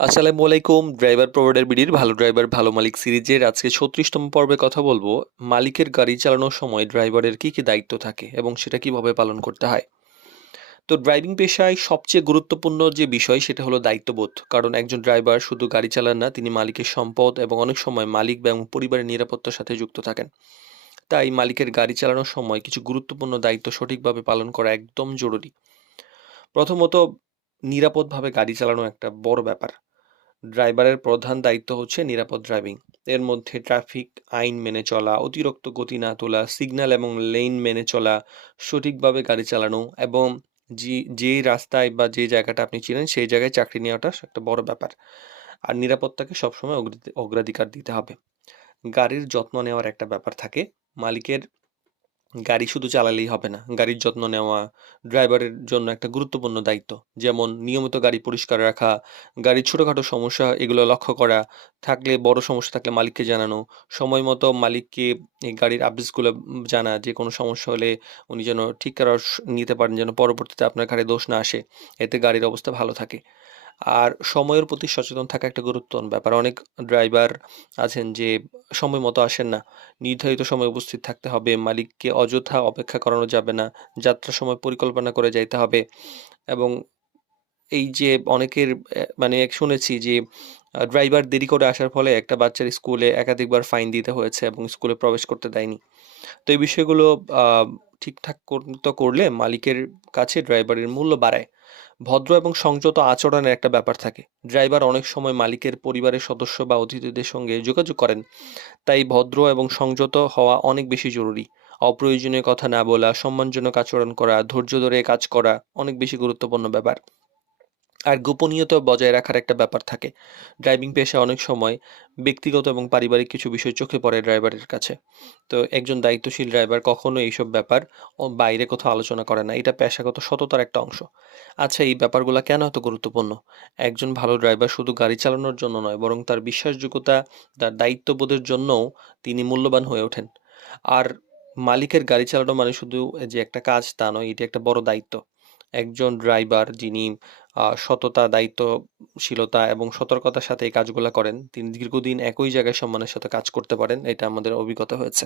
আসসালামু আলাইকুম। Driver provider বিডির ভালো ড্রাইভার ভালো মালিক সিরিজের আজকে ৩৬তম পর্বে কথা বলবো মালিকের গাড়ি চালানোর সময় ড্রাইভারের কি কি দায়িত্ব থাকে এবং সেটা কিভাবে পালন করতে হয়। তো ড্রাইভিং পেশায় সবচেয়ে গুরুত্বপূর্ণ যে বিষয় সেটা হলো দায়িত্ববোধ, কারণ একজন ড্রাইভার শুধু গাড়ি চালান না, তিনি মালিকের সম্পদ এবং অনেক সময় মালিক এবং পরিবারের নিরাপত্তার সাথে যুক্ত থাকেন। তাই মালিকের গাড়ি চালানোর সময় কিছু গুরুত্বপূর্ণ দায়িত্ব সঠিকভাবে পালন করা একদম জরুরি। প্রথমত, নিরাপদভাবে গাড়ি চালানো একটা বড় ব্যাপার। ড্রাইভারের প্রধান দায়িত্ব হচ্ছে নিরাপদ ড্রাইভিং। এর মধ্যে ট্রাফিক আইন মেনে চলা, অতিরিক্ত গতি না তোলা, সিগন্যাল এবং লেন মেনে চলা, সঠিকভাবে গাড়ি চালানো এবং যে রাস্তায় বা যে জায়গাটা আপনি চিনেন সেই জায়গায় চাকরি নেওয়াটা একটা বড় ব্যাপার। আর নিরাপত্তাকে সবসময় অগ্রাধিকার দিতে হবে। গাড়ির যত্ন নেওয়ার একটা ব্যাপার থাকে। মালিকের গাড়ি শুধু চালালেই হবে না। গাড়ির যত্ন নেওয়া ড্রাইভারের জন্য একটা গুরুত্বপূর্ণ দায়িত্ব। যেমন নিয়মিত গাড়ি পরিষ্কার রাখা, গাড়ির ছোটখাটো সমস্যা এগুলো লক্ষ্য করা, থাকলে বড় সমস্যা থাকলে মালিককে জানানো, সময় মতো মালিককে এই গাড়ির আপডেটসগুলো জানা, যে কোনো সমস্যা হলে উনি যেন ঠিক করার নিতে পারেন, যেন পরবর্তীতে আপনার ঘাড়ে দোষ না আসে। এতে গাড়ির অবস্থা ভালো থাকে। আর সময়ের প্রতি সচেতন থাকা একটা গুরুত্বপূর্ণ ব্যাপার। অনেক ড্রাইভার আছেন যে সময় মতো আসেন না। নির্ধারিত সময়ে উপস্থিত থাকতে হবে। মালিককে অযথা অপেক্ষা করানো যাবে না। যাত্রার সময় পরিকল্পনা করে যাইতে হবে এবং এই যে অনেকের মানে শুনেছি যে ড্রাইভার দেরি করে আসার ফলে একটা বাচ্চার স্কুলে একাধিকবার ফাইন দিতে হয়েছে এবং স্কুলে প্রবেশ করতে দেয়নি। তো এই বিষয়গুলো আ ঠিকঠাক করলে মালিকের কাছে ড্রাইভারের মূল্য বাড়ায়। ভদ্র এবং সংযত আচরণের একটা ব্যাপার থাকে। ড্রাইভার অনেক সময় মালিকের পরিবারের সদস্য বা অতিথিদের সঙ্গে যোগাযোগ করেন। তাই ভদ্র এবং সংযত হওয়া অনেক বেশি জরুরি। অপ্রয়োজনীয় কথা না বলা, সম্মানজনক আচরণ করা, ধৈর্য ধরে কাজ করা অনেক বেশি গুরুত্বপূর্ণ ব্যাপার। আর গোপনীয়তা বজায় রাখার একটা ব্যাপার থাকে। ড্রাইভিং পেশায় অনেক সময় ব্যক্তিগত এবং পারিবারিক কিছু বিষয় চোখে পড়ে ড্রাইভারের কাছে। তো একজন দায়িত্বশীল ড্রাইভার কখনো এইসব ব্যাপার বাইরে কোথাও আলোচনা করে না। এটা পেশাগত সততার একটা অংশ। আচ্ছা, এই ব্যাপারগুলা কেন এত গুরুত্বপূর্ণ? একজন ভালো ড্রাইভার শুধু গাড়ি চালানোর জন্য নয়, বরং তার বিশ্বাসযোগ্যতা, তার দায়িত্ববোধের জন্যও তিনি মূল্যবান হয়ে ওঠেন। আর মালিকের গাড়ি চালানো মানে শুধু যে একটা কাজ তা নয়, এটি একটা বড় দায়িত্ব। একজন ড্রাইভার যিনি সততা, দায়িত্বশীলতা এবং সতর্কতার সাথে এই কাজগুলা করেন, তিনি দীর্ঘদিন একই জায়গায় সম্মানের সাথে কাজ করতে পারেন। এটা আমাদের অভিজ্ঞতা হয়েছে।